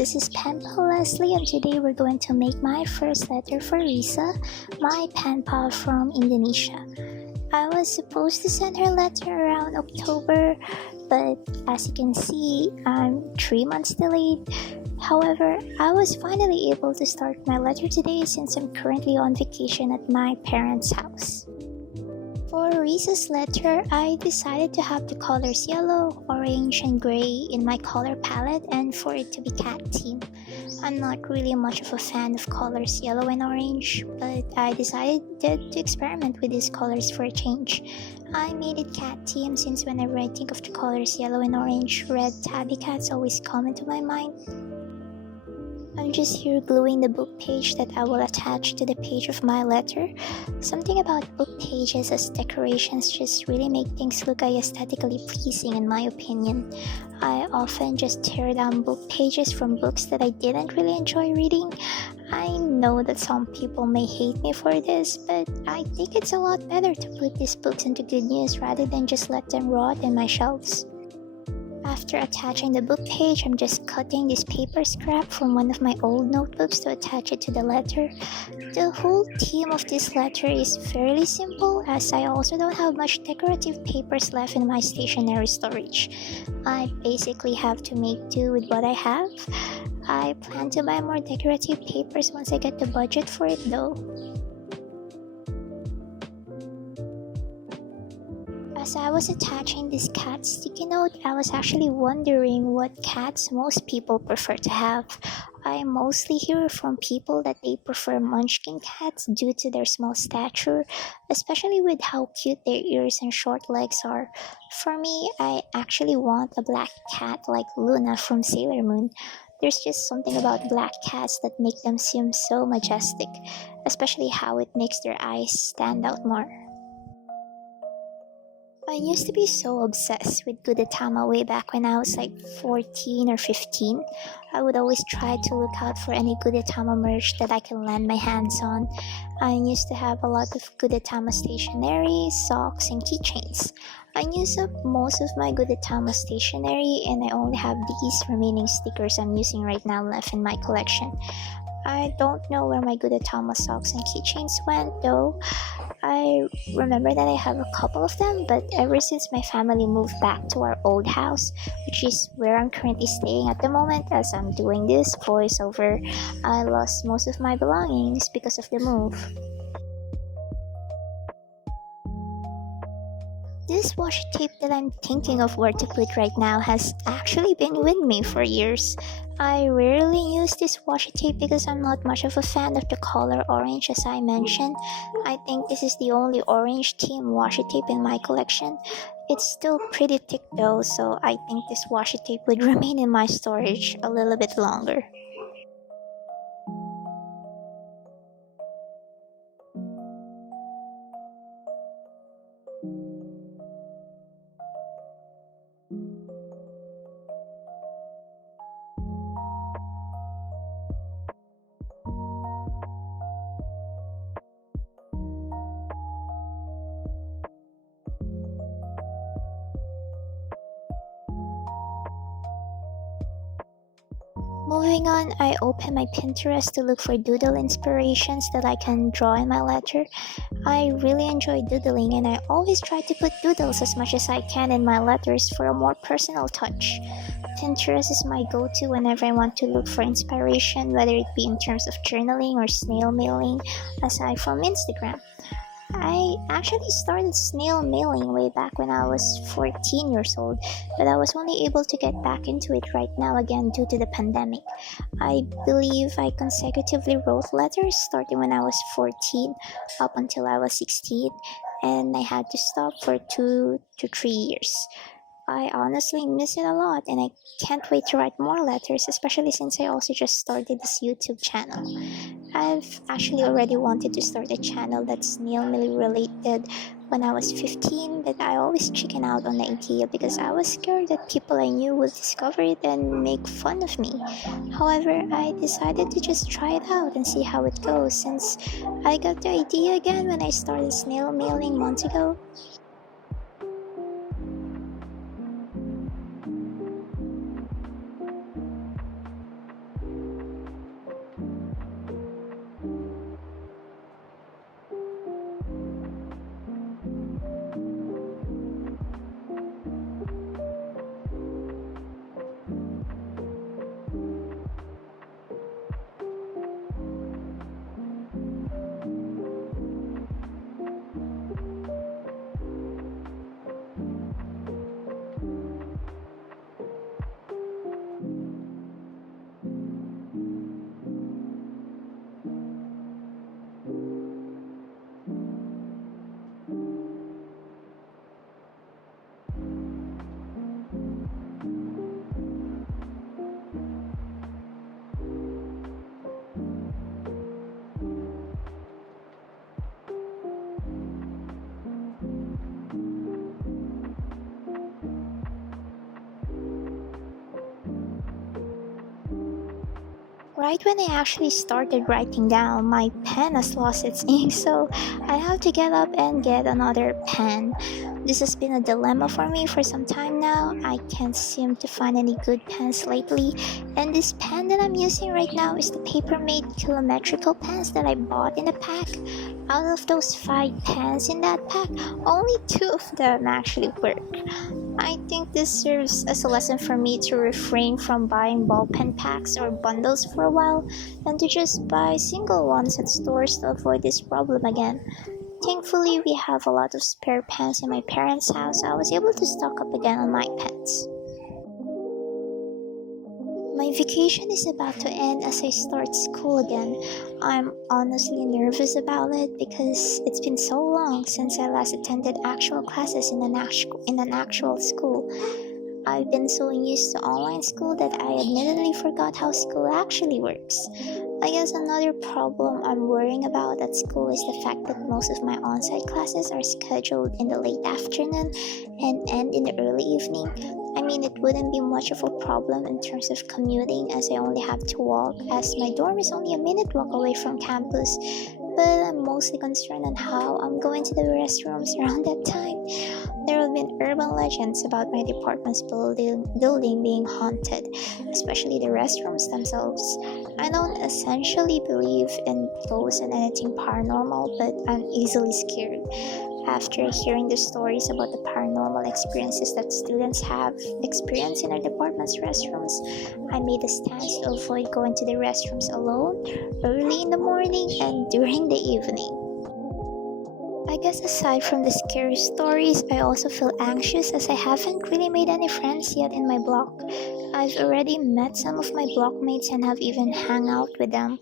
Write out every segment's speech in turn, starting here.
this is Pen Pal Leslie, and today we're going to make my first letter for Rissa, my pen pal from Indonesia. I was supposed to send her letter around October, but as you can see, I'm 3 months delayed. However, I was finally able to start my letter today since I'm currently on vacation at my parents' house. For Rissa's letter, I decided to have the colors yellow, orange, and gray in my color palette and for it to be cat theme. I'm not really much of a fan of colors yellow and orange, but I decided to experiment with these colors for a change. I made it cat theme since whenever I think of the colors yellow and orange, red tabby cats always come into my mind. I'm just here gluing the book page that I will attach to the page of my letter. Something about book pages as decorations just really make things look aesthetically pleasing in my opinion. I often just tear down book pages from books that I didn't really enjoy reading. I know that some people may hate me for this, but I think it's a lot better to put these books into good use rather than just let them rot in my shelves. After attaching the book page, I'm just cutting this paper scrap from one of my old notebooks to attach it to the letter. The whole theme of this letter is fairly simple as I also don't have much decorative papers left in my stationery storage. I basically have to make do with what I have. I plan to buy more decorative papers once I get the budget for it though. As I was attaching this cat sticky note, I was actually wondering what cats most people prefer to have. I mostly hear from people that they prefer munchkin cats due to their small stature, especially with how cute their ears and short legs are. For me, I actually want a black cat like Luna from Sailor Moon. There's just something about black cats that make them seem so majestic, especially how it makes their eyes stand out more. I used to be so obsessed with Gudetama way back when I was like 14 or 15. I would always try to look out for any Gudetama merch that I can land my hands on. I used to have a lot of Gudetama stationery, socks, and keychains. I used up most of my Gudetama stationery and I only have these remaining stickers I'm using right now left in my collection. I don't know where my Gudetama socks and keychains went though. I remember that I have a couple of them, but ever since my family moved back to our old house, which is where I'm currently staying at the moment as I'm doing this voiceover, I lost most of my belongings because of the move. This washi tape that I'm thinking of where to put right now has actually been with me for years. I rarely use this washi tape because I'm not much of a fan of the color orange as I mentioned. I think this is the only orange theme washi tape in my collection. It's still pretty thick though, so I think this washi tape would remain in my storage a little bit longer. Moving on, I open my Pinterest to look for doodle inspirations that I can draw in my letter. I really enjoy doodling and I always try to put doodles as much as I can in my letters for a more personal touch. Pinterest is my go-to whenever I want to look for inspiration, whether it be in terms of journaling or snail mailing, aside from Instagram. I actually started snail mailing way back when I was 14 years old, but I was only able to get back into it right now again due to the pandemic. I believe I consecutively wrote letters starting when I was 14 up until I was 16, and I had to stop for 2 to 3 years. I honestly miss it a lot and I can't wait to write more letters, especially since I also just started this YouTube channel. I've actually already wanted to start a channel that's snail mail related when I was 15, but I always chicken out on the idea because I was scared that people I knew would discover it and make fun of me. However, I decided to just try it out and see how it goes since I got the idea again when I started snail mailing months ago. Right when I actually started writing down, my pen has lost its ink, so I have to get up and get another pen. This has been a dilemma for me for some time now. I can't seem to find any good pens lately, and this pen that I'm using right now is the Papermate kilometrical pens that I bought in a pack. Out of those 5 pens in that pack, only 2 of them actually work. I think this serves as a lesson for me to refrain from buying ball pen packs or bundles for a while and to just buy single ones at stores to avoid this problem again. Thankfully, we have a lot of spare pens in my parents' house. I was able to stock up again on my pens. My vacation is about to end as I start school again. I'm honestly nervous about it because it's been so long since I last attended actual classes in an actual school. I've been so used to online school that I admittedly forgot how school actually works. I guess another problem I'm worrying about at school is the fact that most of my on-site classes are scheduled in the late afternoon and end in the early evening. I mean, it wouldn't be much of a problem in terms of commuting as I only have to walk, as my dorm is only a minute walk away from campus. But I'm mostly concerned on how I'm going to the restrooms around that time. There have been urban legends about my department's building being haunted, especially the restrooms themselves. I don't essentially believe in ghosts and anything paranormal, but I'm easily scared. After hearing the stories about the paranormal experiences that students have experienced in our department's restrooms, I made a stance to avoid going to the restrooms alone early in the morning and during the evening. I guess aside from the scary stories, I also feel anxious as I haven't really made any friends yet in my block. I've already met some of my blockmates and have even hung out with them,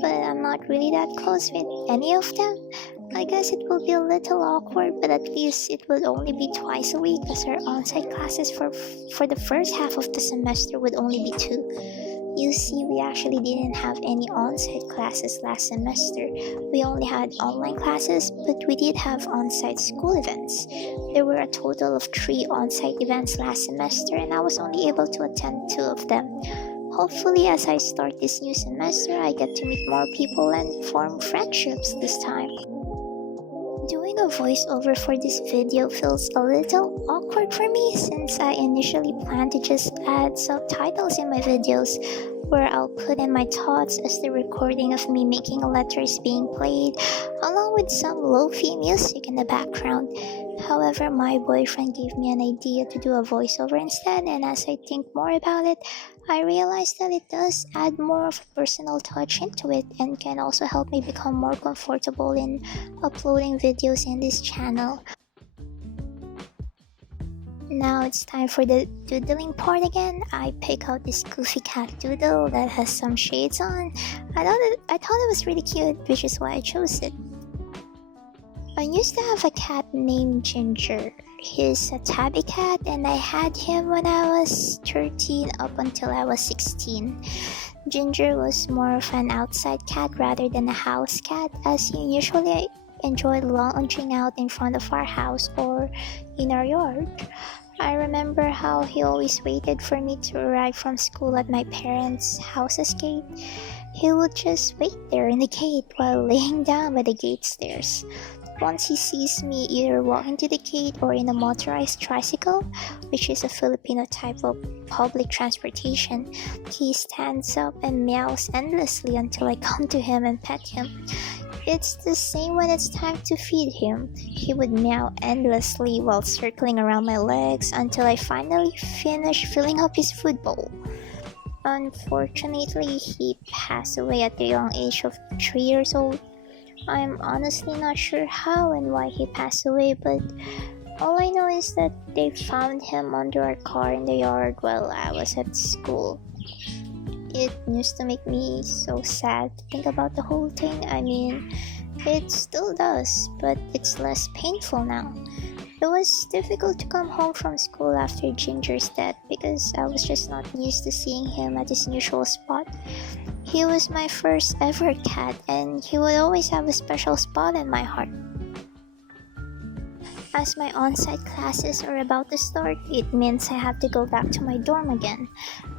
but I'm not really that close with any of them. I guess it will be a little awkward, but at least it will only be twice a week as our on-site classes for the first half of the semester would only be 2. You see, we actually didn't have any on-site classes last semester. We only had online classes, but we did have on-site school events. There were a total of 3 on-site events last semester, and I was only able to attend 2 of them. Hopefully, as I start this new semester, I get to meet more people and form friendships this time. Doing a voiceover for this video feels a little awkward for me since I initially planned to just add subtitles in my videos where I'll put in my thoughts as the recording of me making letters being played along with some lo-fi music in the background. However, my boyfriend gave me an idea to do a voiceover instead, and as I think more about it, I realized that it does add more of a personal touch into it and can also help me become more comfortable in uploading videos in this channel. Now it's time for the doodling part again. I pick out this goofy cat doodle that has some shades on. I thought it was really cute, which is why I chose it. I used to have a cat named Ginger. He's a tabby cat and I had him when I was 13 up until I was 16. Ginger was more of an outside cat rather than a house cat, as he usually enjoyed lounging out in front of our house or in our yard. I remember how he always waited for me to arrive from school at my parents' house's gate. He would just wait there in the gate while laying down by the gate stairs. Once he sees me either walking to the gate or in a motorized tricycle, which is a Filipino type of public transportation, he stands up and meows endlessly until I come to him and pet him. It's the same when it's time to feed him. He would meow endlessly while circling around my legs until I finally finish filling up his food bowl. Unfortunately, he passed away at the young age of 3 years old. I'm honestly not sure how and why he passed away, but all I know is that they found him under our car in the yard while I was at school. It used to make me so sad to think about the whole thing. I mean, it still does, but it's less painful now. It was difficult to come home from school after Ginger's death because I was just not used to seeing him at his usual spot. He was my first ever cat and he would always have a special spot in my heart. As my on-site classes are about to start, it means I have to go back to my dorm again.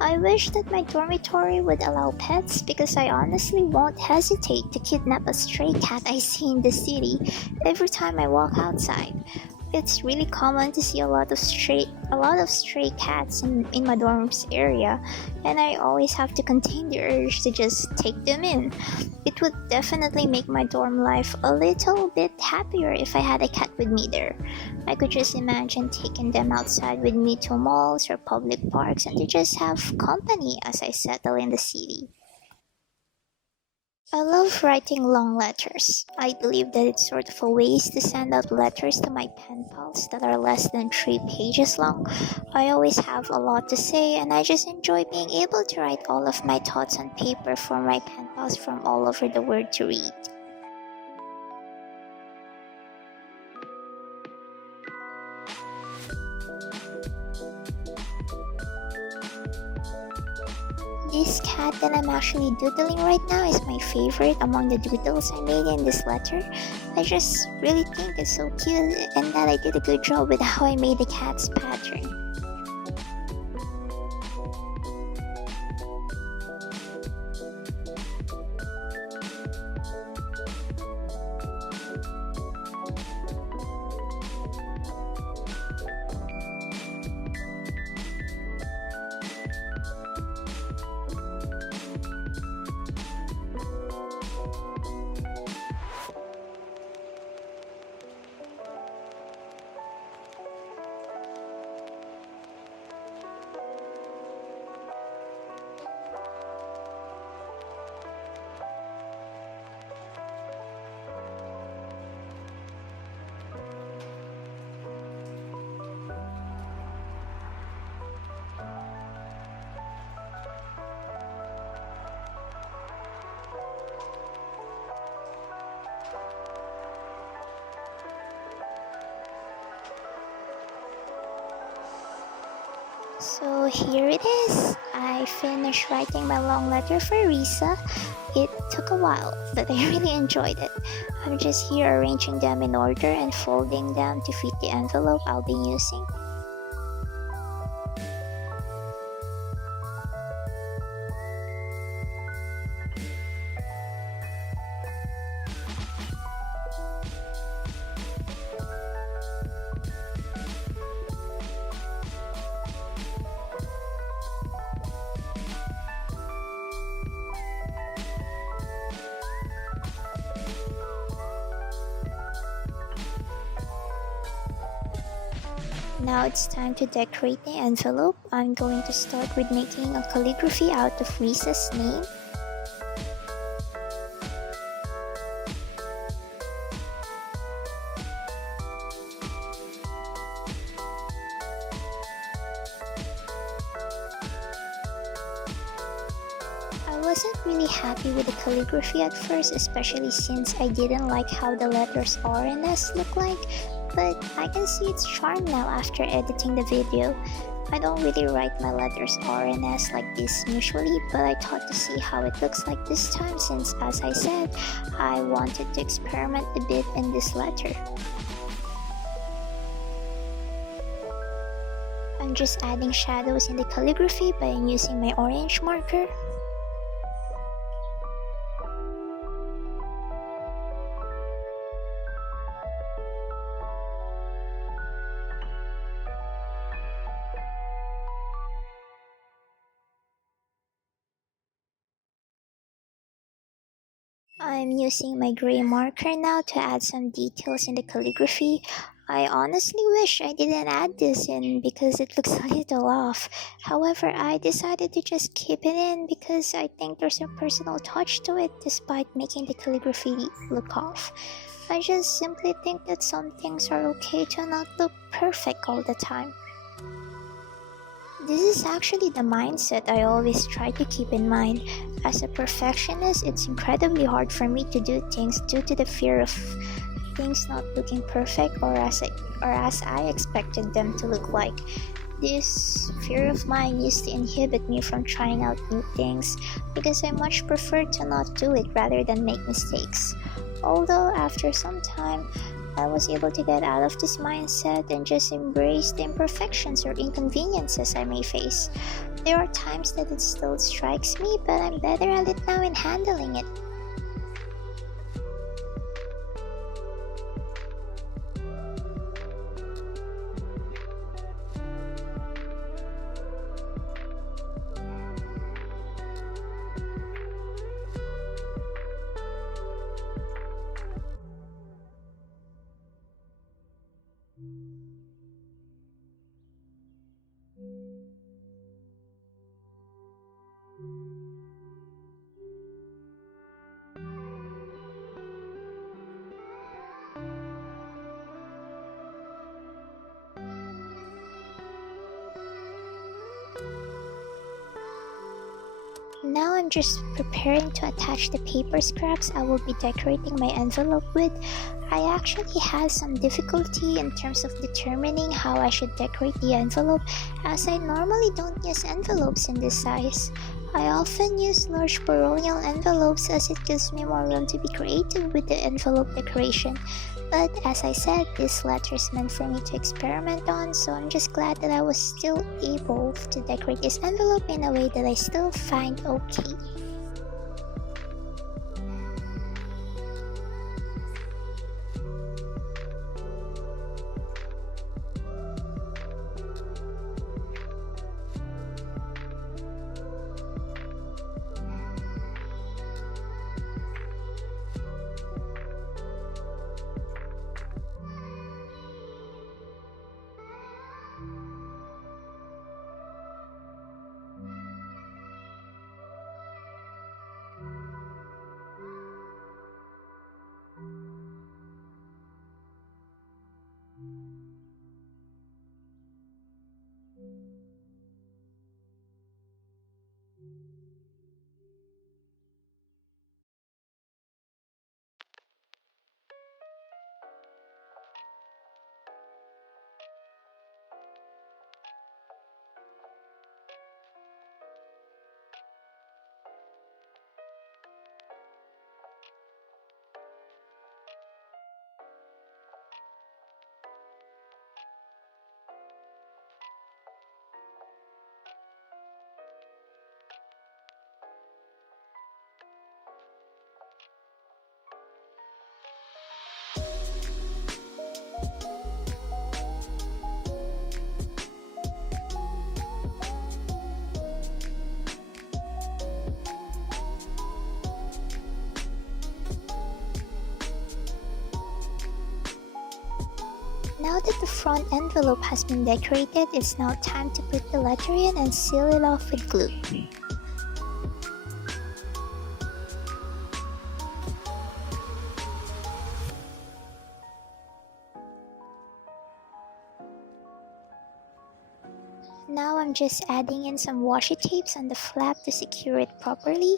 I wish that my dormitory would allow pets because I honestly won't hesitate to kidnap a stray cat I see in the city every time I walk outside. It's really common to see a lot of stray cats in my dorm's area, and I always have to contain the urge to just take them in. It would definitely make my dorm life a little bit happier if I had a cat with me there. I could just imagine taking them outside with me to malls or public parks and to just have company as I settle in the city. I love writing long letters. I believe that it's sort of a ways to send out letters to my pen pals that are less than 3 pages long. I always have a lot to say, and I just enjoy being able to write all of my thoughts on paper for my pen pals from all over the world to read. This cat that I'm actually doodling right now is my favorite among the doodles I made in this letter. I just really think it's so cute and that I did a good job with how I made the cat's pattern. So here it is. I finished writing my long letter for Rissa. It took a while, but I really enjoyed it. I'm just here arranging them in order and folding them to fit the envelope I'll be using. Now it's time to decorate the envelope. I'm going to start with making a calligraphy out of Rissa's name. I wasn't really happy with the calligraphy at first, especially since I didn't like how the letters R and S look like, but I can see its charm now after editing the video. I don't really write my letters R and S like this usually, but I thought to see how it looks like this time since, as I said, I wanted to experiment a bit in this letter. I'm just adding shadows in the calligraphy by using my orange marker. I'm using my gray marker now to add some details in the calligraphy. I honestly wish I didn't add this in because it looks a little off. However, I decided to just keep it in because I think there's a personal touch to it despite making the calligraphy look off. I just simply think that some things are okay to not look perfect all the time. This is actually the mindset I always try to keep in mind. As a perfectionist, it's incredibly hard for me to do things due to the fear of things not looking perfect or as I expected them to look like. This fear of mine used to inhibit me from trying out new things because I much prefer to not do it rather than make mistakes. Although after some time, I was able to get out of this mindset and just embrace the imperfections or inconveniences I may face. There are times that it still strikes me, but I'm better at it now in handling it. Now I'm just preparing to attach the paper scraps I will be decorating my envelope with. I actually had some difficulty in terms of determining how I should decorate the envelope, as I normally don't use envelopes in this size. I often use large baronial envelopes as it gives me more room to be creative with the envelope decoration. But as I said, this letter is meant for me to experiment on, so I'm just glad that I was still able to decorate this envelope in a way that I still find okay. Now that the front envelope has been decorated, it's now time to put the letter in and seal it off with glue. Now I'm just adding in some washi tapes on the flap to secure it properly.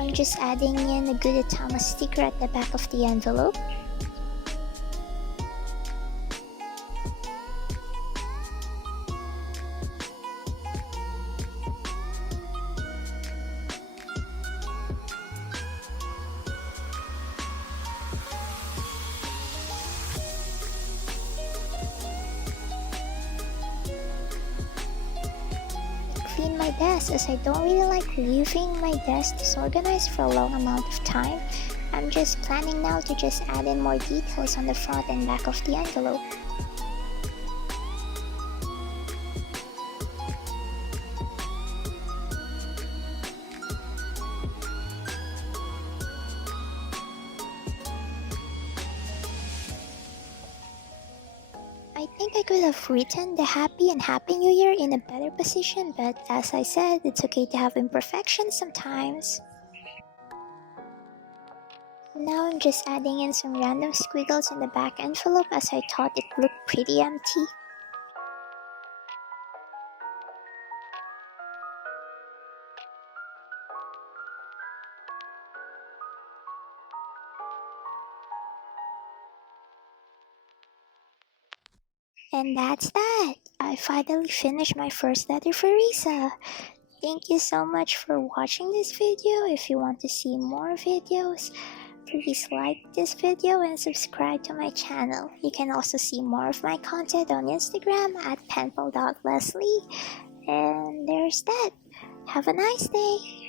I'm just adding in a Gudetama sticker at the back of the envelope. Clean my desk, as I don't really like leaving my desk disorganized for a long amount of time. I'm just planning now to just add in more details on the front and back of the envelope. I think I could have written the Happy and Happy New Year in a better position, but as I said, it's okay to have imperfections sometimes. Now I'm just adding in some random squiggles in the back envelope as I thought it looked pretty empty. And that's that! I finally finished my first letter for Rissa. Thank you so much for watching this video. If you want to see more videos, please like this video and subscribe to my channel. You can also see more of my content on Instagram at penpal.leslie. And there's that. Have a nice day.